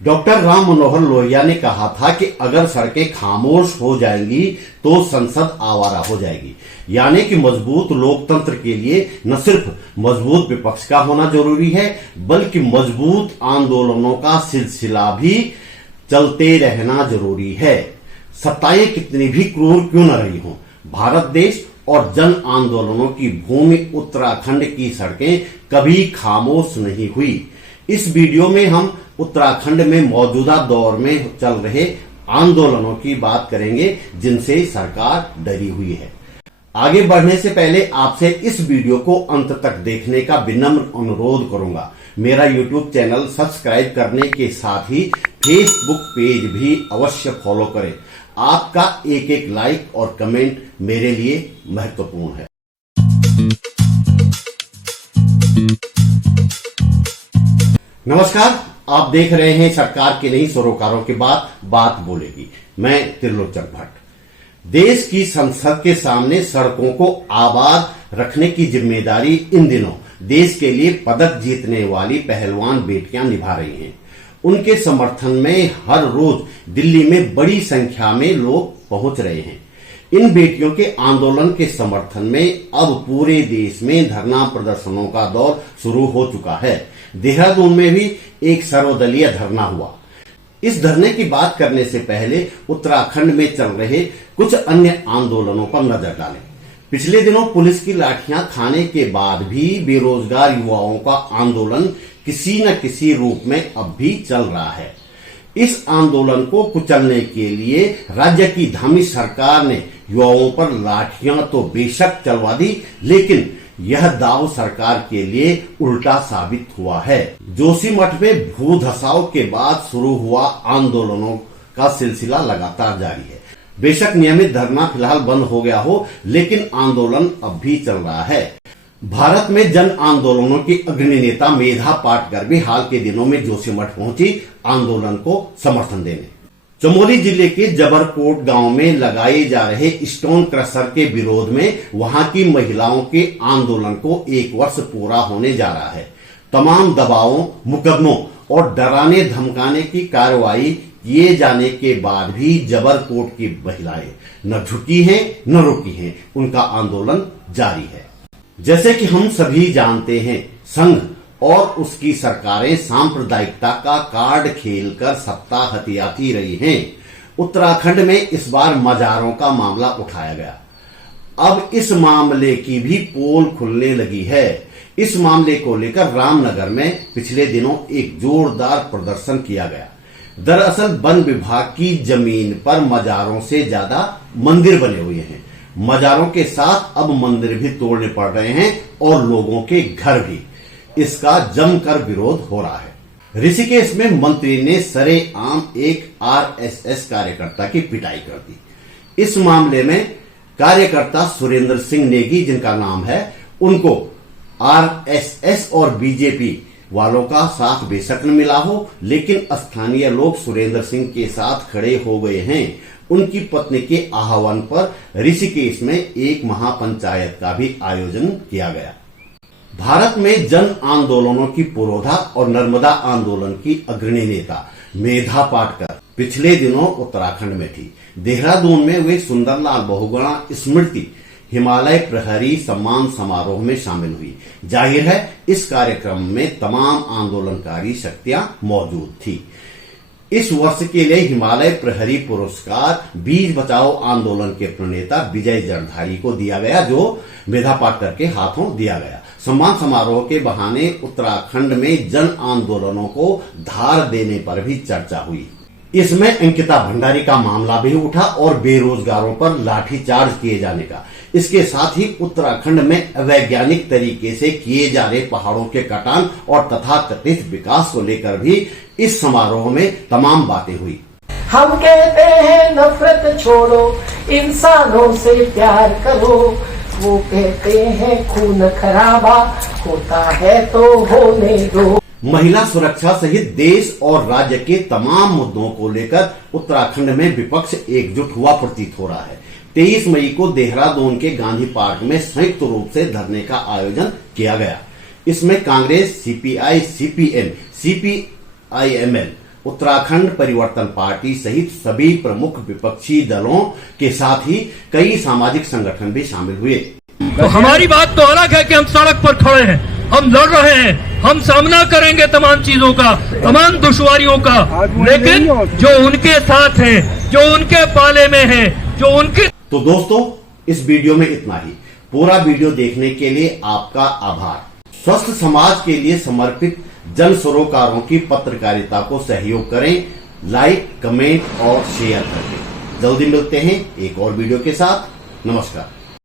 Doctor Ram Manohar Lohia ने कहा था कि अगर सड़कें खामोश हो जाएंगी तो संसद आवारा हो जाएगी। यानी कि मजबूत लोकतंत्र के लिए न सिर्फ मजबूत विपक्ष का होना जरूरी है, बल्कि मजबूत आंदोलनों का सिलसिला भी चलते रहना जरूरी है। सत्ताएं कितनी भी क्रूर क्यों न रही हों, भारत देश और जन आंदोलनों की भूमि उत्तराखंड की सड़कें कभी खामोश नहीं हुई। इस वीडियो में हम उत्तराखंड में मौजूदा दौर में चल रहे आंदोलनों की बात करेंगे जिनसे सरकार डरी हुई है। आगे बढ़ने से पहले आपसे इस वीडियो को अंत तक देखने का विनम्र अनुरोध करूंगा। मेरा यूट्यूब चैनल सब्सक्राइब करने के साथ ही फेसबुक पेज भी अवश्य फॉलो करें। आपका एक एक लाइक और कमेंट मेरे लिए महत्वपूर्ण है। नमस्कार, आप देख रहे हैं सरकार की नहीं सरोकारों की बात बोलेगी। मैं त्रिलोचन भट्ट। देश की संसद के सामने सड़कों को आबाद रखने की जिम्मेदारी इन दिनों देश के लिए पदक जीतने वाली पहलवान बेटियां निभा रही हैं। उनके समर्थन में हर रोज दिल्ली में बड़ी संख्या में लोग पहुंच रहे हैं। इन बेटियों के आंदोलन के समर्थन में अब पूरे देश में धरना प्रदर्शनों का दौर शुरू हो चुका है। देहरादून में भी एक सर्वदलीय धरना हुआ। इस धरने की बात करने से पहले उत्तराखंड में चल रहे कुछ अन्य आंदोलनों पर नजर डालें। पिछले दिनों पुलिस की लाठियां खाने के बाद भी बेरोजगार युवाओं का आंदोलन किसी न किसी रूप में अब भी चल रहा है। इस आंदोलन को कुचलने के लिए राज्य की धामी सरकार ने युवाओं पर लाठियां तो बेशक चलवा दी, लेकिन यह दाव सरकार के लिए उल्टा साबित हुआ है। जोशीमठ में भू धसाव के बाद शुरू हुआ आंदोलनों का सिलसिला लगातार जारी है। बेशक नियमित धरना फिलहाल बंद हो गया हो, लेकिन आंदोलन अब भी चल रहा है। भारत में जन आंदोलनों की अग्रणी नेता मेधा पाटकर भी हाल के दिनों में जोशीमठ पहुंची आंदोलन को समर्थन देने। चमोली जिले के जबरकोट गांव में लगाए जा रहे स्टोन क्रशर के विरोध में वहां की महिलाओं के आंदोलन को 1 वर्ष पूरा होने जा रहा है। तमाम दबावों, मुकदमों और डराने धमकाने की कार्रवाई किए जाने के बाद भी जबरकोट की महिलाएं न झुकी हैं न रुकी हैं। उनका आंदोलन जारी है। जैसे कि हम सभी जानते हैं, संघ और उसकी सरकारें सांप्रदायिकता का कार्ड खेलकर सत्ता हथियाती रही हैं। उत्तराखंड में इस बार मजारों का मामला उठाया गया। अब इस मामले की भी पोल खुलने लगी है। इस मामले को लेकर रामनगर में पिछले दिनों एक जोरदार प्रदर्शन किया गया। दरअसल वन विभाग की जमीन पर मजारों से ज्यादा मंदिर बने हुए हैं। मजारों के साथ अब मंदिर भी तोड़ने पड़ रहे हैं और लोगों के घर भी। इसका जमकर विरोध हो रहा है। ऋषिकेश में मंत्री ने सरेआम एक आरएसएस कार्यकर्ता की पिटाई कर दी। इस मामले में कार्यकर्ता सुरेंद्र सिंह नेगी, जिनका नाम है, उनको आरएसएस और बीजेपी वालों का साथ बेशक न मिला हो, लेकिन स्थानीय लोग सुरेंद्र सिंह के साथ खड़े हो गए हैं। उनकी पत्नी के आह्वान पर ऋषिकेश में एक महापंचायत का भी आयोजन किया गया। भारत में जन आंदोलनों की पुरोधा और नर्मदा आंदोलन की अग्रणी नेता मेधा पाटकर पिछले दिनों उत्तराखंड में थी। देहरादून में वे सुंदरलाल बहुगुणा स्मृति हिमालय प्रहरी सम्मान समारोह में शामिल हुई। जाहिर है इस कार्यक्रम में तमाम आंदोलनकारी शक्तियां मौजूद थी। इस वर्ष के लिए हिमालय प्रहरी पुरस्कार बीज बचाओ आंदोलन के प्रणेता विजय जरधारी को दिया गया, जो मेधा पाटकर के हाथों दिया गया। सम्मान समारोह के बहाने उत्तराखंड में जन आंदोलनों को धार देने पर भी चर्चा हुई। इसमें अंकिता भंडारी का मामला भी उठा और बेरोजगारों पर लाठीचार्ज किए जाने का। इसके साथ ही उत्तराखंड में अवैज्ञानिक तरीके से किए जा रहे पहाड़ों के कटान और तथाकथित विकास को लेकर भी इस समारोह में तमाम बातें हुई। हम कहते हैं नफरत छोड़ो, इंसानों से प्यार करो। वो कहते हैं खून खराबा होता है तो होने दो। महिला सुरक्षा सहित देश और राज्य के तमाम मुद्दों को लेकर उत्तराखंड में विपक्ष एकजुट हुआ प्रतीत हो रहा है। 23 मई को देहरादून के गांधी पार्क में संयुक्त रूप से धरने का आयोजन किया गया। इसमें Congress, CPI, CPM, CPIML, Uttarakhand परिवर्तन पार्टी सहित सभी प्रमुख विपक्षी दलों के साथ ही कई सामाजिक संगठन भी शामिल हुए। तो हमारी बात तो अलग है कि हम सड़क पर खड़े हैं, हम लड़ रहे हैं, हम सामना करेंगे तमाम चीजों का, तमाम दुश्वारियों का, लेकिन जो उनके साथ है, जो उनके पाले में है, जो उनके। तो दोस्तों, इस वीडियो में इतना ही। पूरा वीडियो देखने के लिए आपका आभार। स्वस्थ समाज के लिए समर्पित जन सरोकारों की पत्रकारिता को सहयोग करें, लाइक, कमेंट और शेयर करें। जल्दी मिलते हैं एक और वीडियो के साथ। नमस्कार।